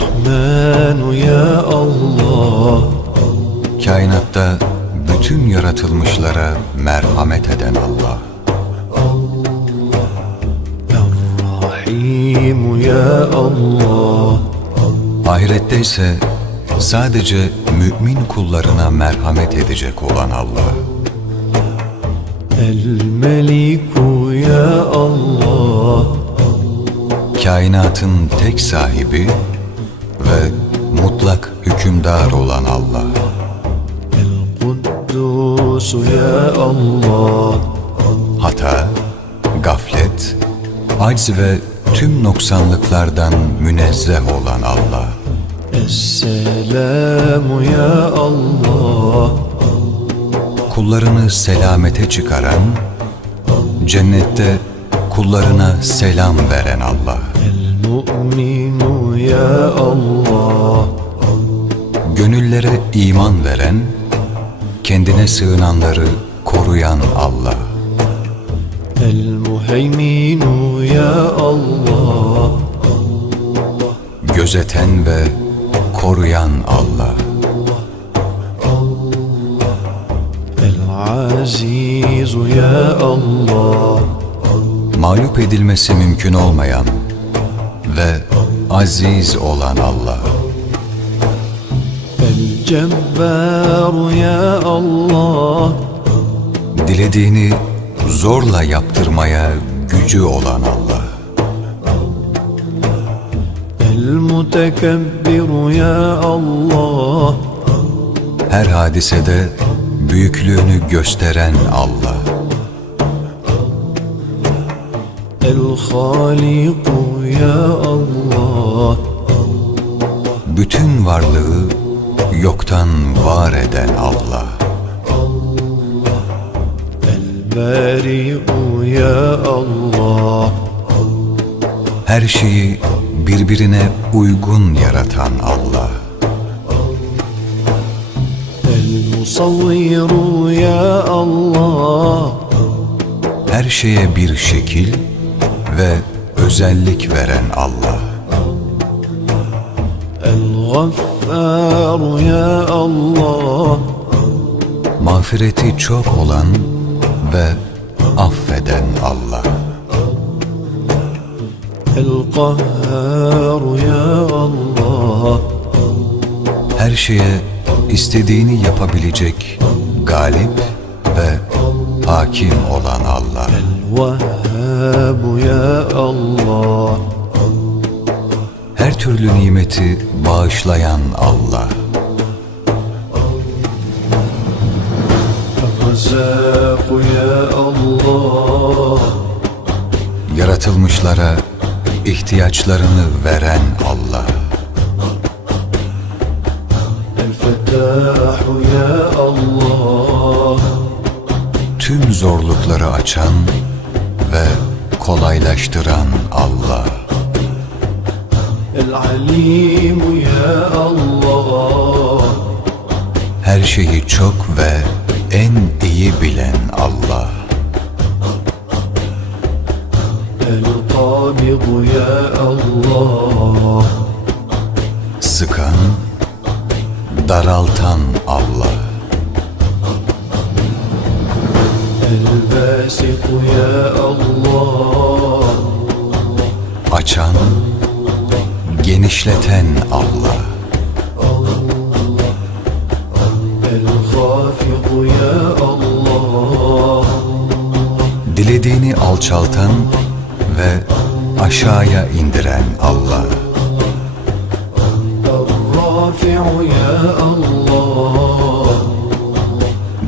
Rahmenu ya Allah. Kainatta bütün yaratılmışlara merhamet eden Allah. Rahimu ya Allah. Ahirette ise sadece mümin kullarına merhamet edecek olan Allah. El Meliku ya Allah. Kainatın tek sahibi ve mutlak hükümdar olan Allah. Hata, gaflet, acz ve tüm noksanlıklardan münezzeh olan Allah. Esselamu ya Allah. Kullarını selamete çıkaran, cennette kullarına selam veren Allah. Nu'minu ya Allah Gönüllere iman veren, kendine sığınanları koruyan Allah. El Muheyminu ya Allah Gözeten ve koruyan Allah. El Azizu ya Allah Mağlup edilmesi mümkün olmayan ve aziz olan Allah. El Cebbar ya Allah. Dilediğini zorla yaptırmaya gücü olan Allah. El Mutekebbir ya Allah. Her hadisede büyüklüğünü gösteren Allah. El Haliku ya Allah, Bütün varlığı yoktan var eden Allah. Allah. El-Beri'u ya Allah. Her şeyi birbirine uygun yaratan Allah. El-Musavviru ya Allah. Her şeye bir şekil ve özellik veren Allah. El-Gaffar ya Allah. Mağfireti çok olan ve affeden Allah. El-Kahhar ya Allah. Her şeye istediğini yapabilecek galip ve hakim olan Allah. El-Vahhar bu ya Allah. Her türlü nimeti bağışlayan Allah. Yaratılmışlara ihtiyaçlarını veren Allah. Tüm zorlukları açan ve kolaylaştıran Allah. العليم يا الله Her şeyi çok ve en iyi bilen Allah. القابض يا الله Sıkan, daraltan Allah. الباسط يا الله Açan, genişleten Allah. Dilediğini alçaltan ve aşağıya indiren Allah.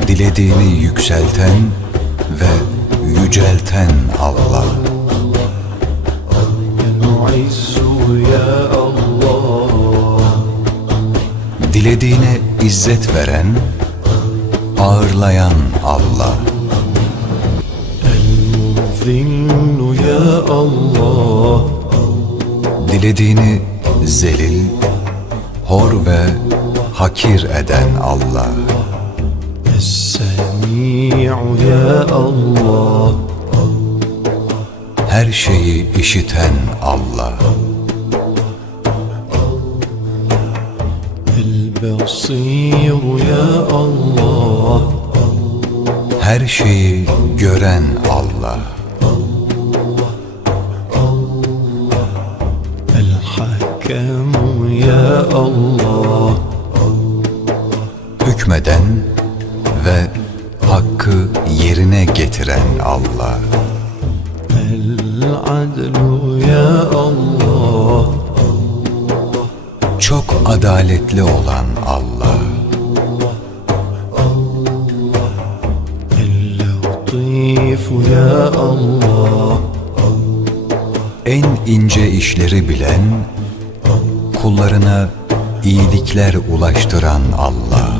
Dilediğini yükselten yücelten Allah. Dilediğine izzet veren, ağırlayan Allah. Dilediğini zelil, hor ve hakir eden Allah. Ya Allah. Her şeyi işiten Allah. El-Basir ya Allah. Her şeyi gören Allah. El-Hakam ya Allah. Hükmeden yerine getiren Allah. Çok adaletli olan Allah. Allah. En ince işleri bilen, kullarına iyilikler ulaştıran Allah.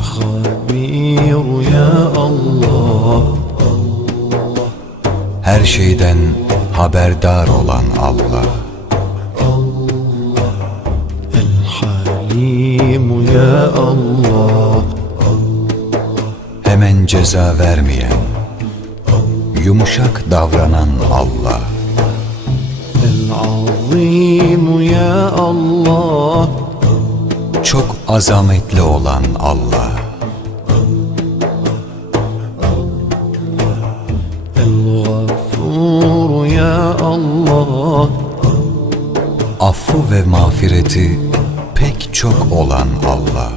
her şeyden haberdar olan Allah. Allah El-Halim ya Allah. Hemen ceza vermeyen, yumuşak davranan Allah. El-Azim ya Allah. Çok azametli olan Allah. Allah. Affı ve mağfireti pek çok olan Allah.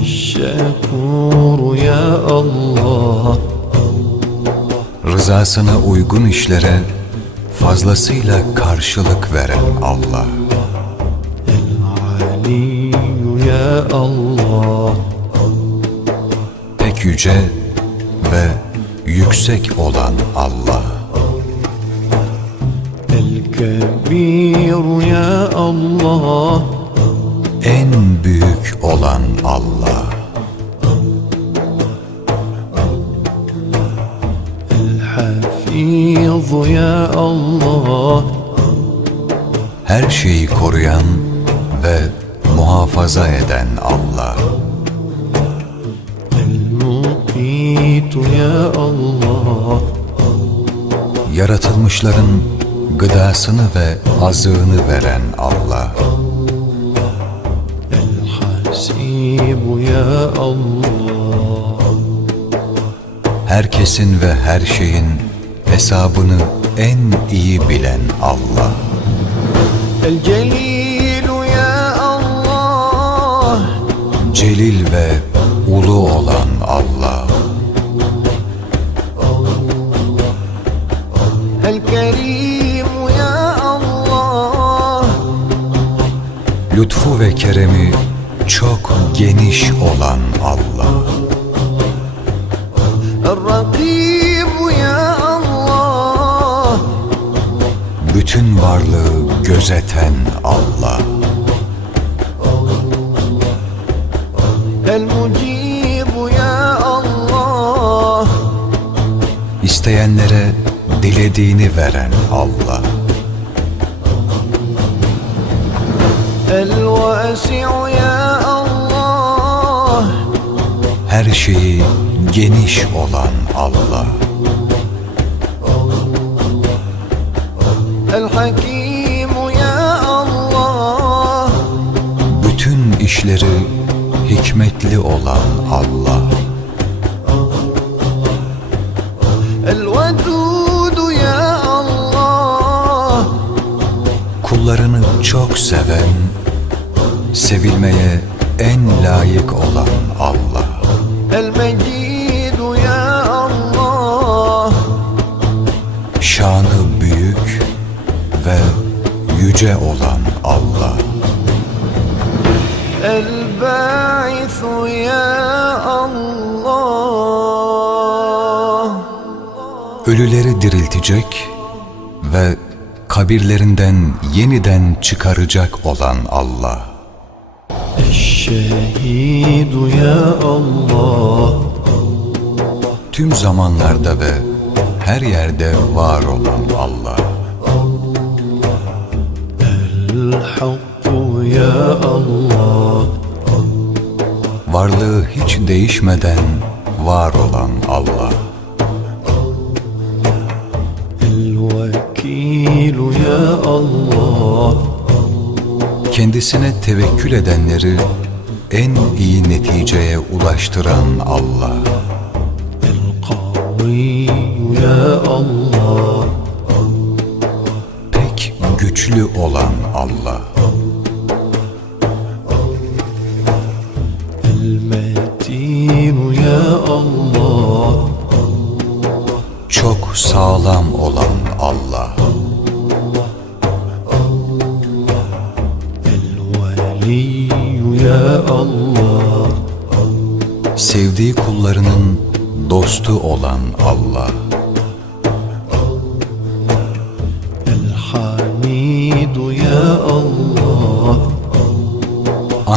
Eşşekur ya Allah. Rızasına uygun işlere fazlasıyla karşılık veren Allah. El ya Allah. Pek yüce ve yüksek olan Allah. Kebir ya Allah. En büyük olan Allah. El ya Allah. Her şeyi koruyan ve muhafaza eden Allah. El ya Allah. Yaratılmışların gıdasını ve azığını veren Allah. Herkesin ve her şeyin hesabını en iyi bilen Allah. Celil ve ulu olan Allah. Lütfu ve keremi çok geniş olan Allah. Rabbim ya Allah. Bütün varlığı gözeten Allah. İsteyenlere dilediğini veren Allah. الواسع يا الله Her şeyi geniş olan Allah. الحكيم يا الله Bütün işleri hikmetli olan Allah. الودود يا الله Kullarını çok seven, Sevilmeye en layık olan Allah. El Mecidu ya Allah. Şanı büyük ve yüce olan Allah. El Ba'ithu ya Allah. Ölüleri diriltecek ve kabirlerinden yeniden çıkaracak olan Allah. Şehidu ya Allah. Tüm zamanlarda ve her yerde var olan Allah. El ya Allah. Varlığı hiç değişmeden var olan Allah. Ya Allah. Kendisine tevekkül edenleri en iyi neticeye ulaştıran Allah.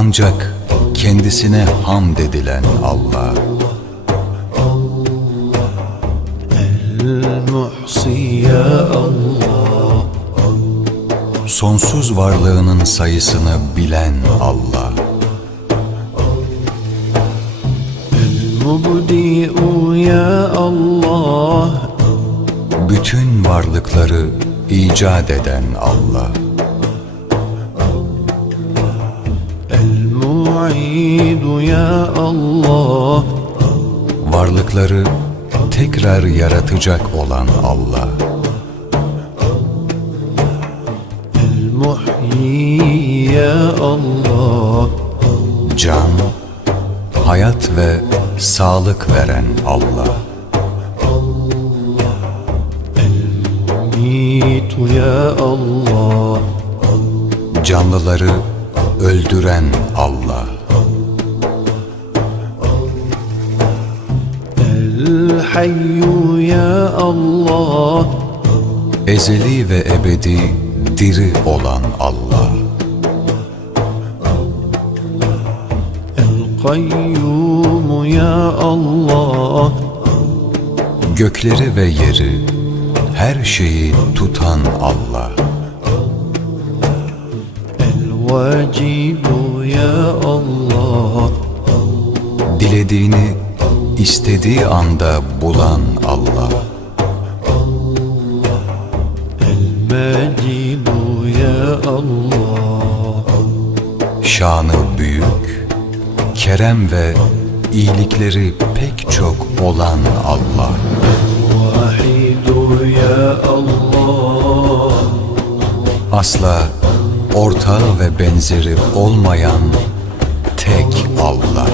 Ancak kendisine ham dedilen Allah. Sonsuz varlığının sayısını bilen Allah. Bütün varlıkları icat eden Allah. ya Allah. Varlıkları tekrar yaratacak olan Allah. El-Muhyi ya Allah. Can, hayat ve sağlık veren Allah. Ya Allah. Canlıları öldüren Allah. Hayyu ya Allah. Ezeli ve ebedi diri olan Allah. El Kayyum ya Allah. Gökleri ve yeri her şeyi tutan Allah. El Vacibu ya Allah. Dilediğini istediği anda bulan Allah. Allah El-Medinu ya Allah. Şanı büyük, kerem ve iyilikleri pek çok olan Allah. Vahidu ya Allah. Asla ortağı ve benzeri olmayan tek Allah.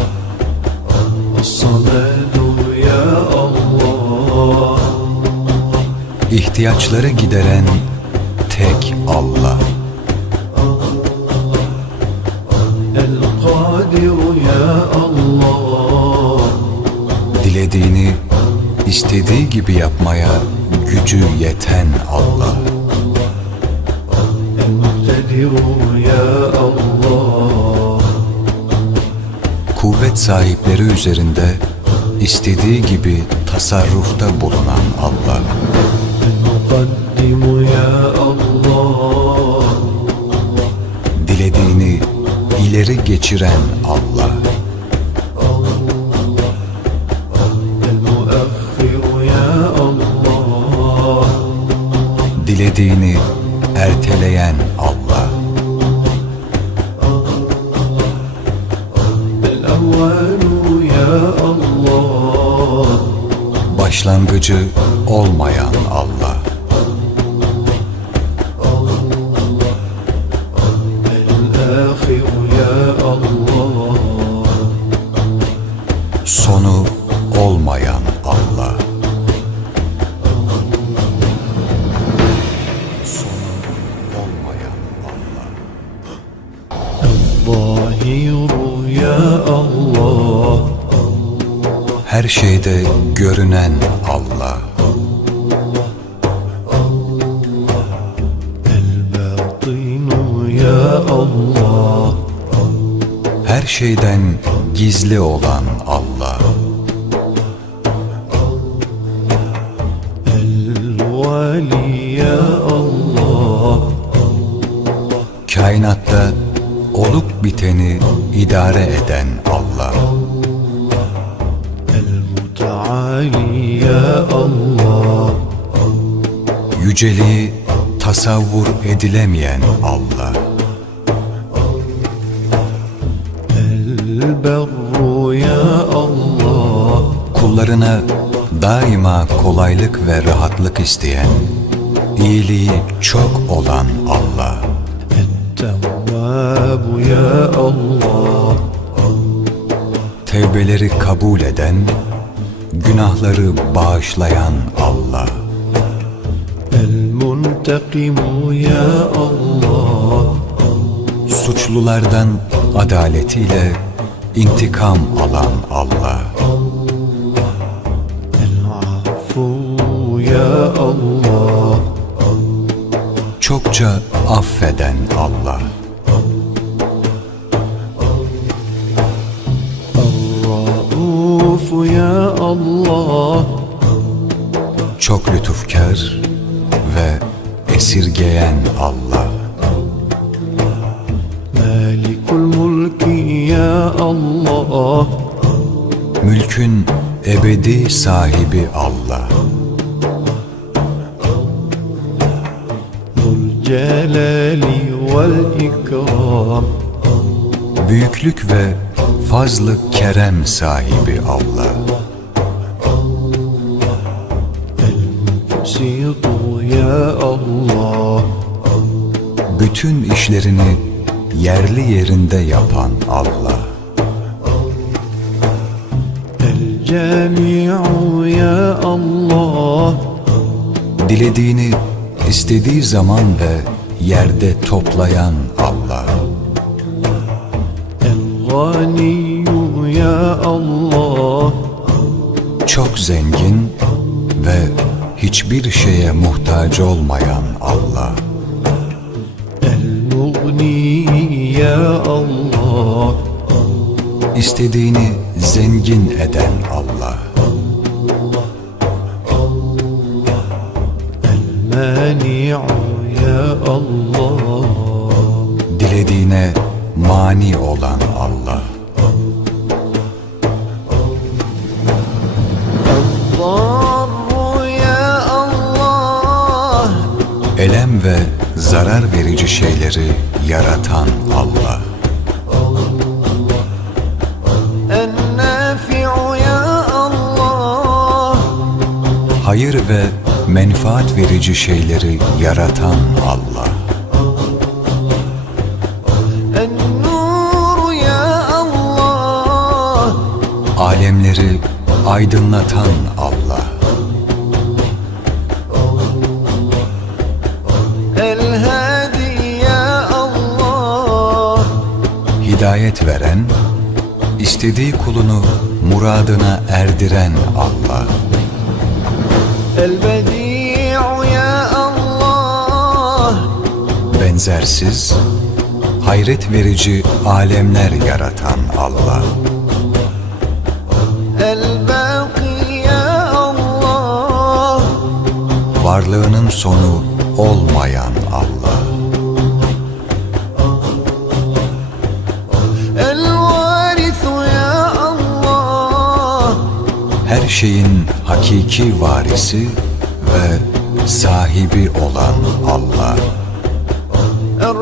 İhtiyaçları gideren tek Allah. Dilediğini istediği gibi yapmaya gücü yeten Allah. ya kuvvet sahipleri üzerinde istediği gibi tasarrufta bulunan Allah. Dilediğini ileri geçiren Allah. Dilediğini Başlangıcı olmayan Allah. şeyden gizli olan Allah. Kainatta olup biteni idare eden Allah. Yüceliği tasavvur edilemeyen Allah. kullarına daima kolaylık ve rahatlık isteyen, iyiliği çok olan Allah. Tevbeleri kabul eden, günahları bağışlayan Allah. El-Muntakimu ya Allah Suçlulardan adaletiyle intikam alan Allah affu ya Allah, Çokça affeden Allah. Rauf ya Allah. Çok lütufkar ve esirgeyen Allah. Melikul mulki ya Allah. Mülkün ebedi sahibi Allah. Celali vel ikram Büyüklük ve fazlı kerem sahibi Allah Bütün işlerini yerli yerinde yapan Allah. cemi'u ya Allah. Dilediğini istediği zaman ve yerde toplayan Allah. El-Ganiyyu ya Allah. Çok zengin ve hiçbir şeye muhtaç olmayan Allah. El-Mughni ya Allah. İstediğini zengin eden Sani'u ya Allah. Dilediğine mani olan Allah. Allah. Elem ve zarar verici şeyleri yaratan Allah. Hayır ve menfaat verici şeyleri yaratan Allah. Alemleri aydınlatan Allah. El ya Allah. Hidayet veren, istediği kulunu muradına erdiren Allah. Elbette benzersiz, hayret verici alemler yaratan Allah. Varlığının sonu olmayan Allah. Her şeyin hakiki varisi ve sahibi olan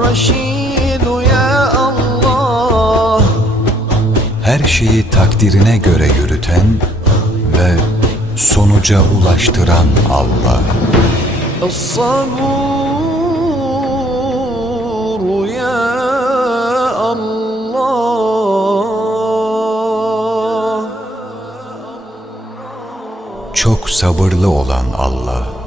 Raşidu ya Allah Her şeyi takdirine göre yürüten ve sonuca ulaştıran Allah. Sabur ya Allah. Çok sabırlı olan Allah.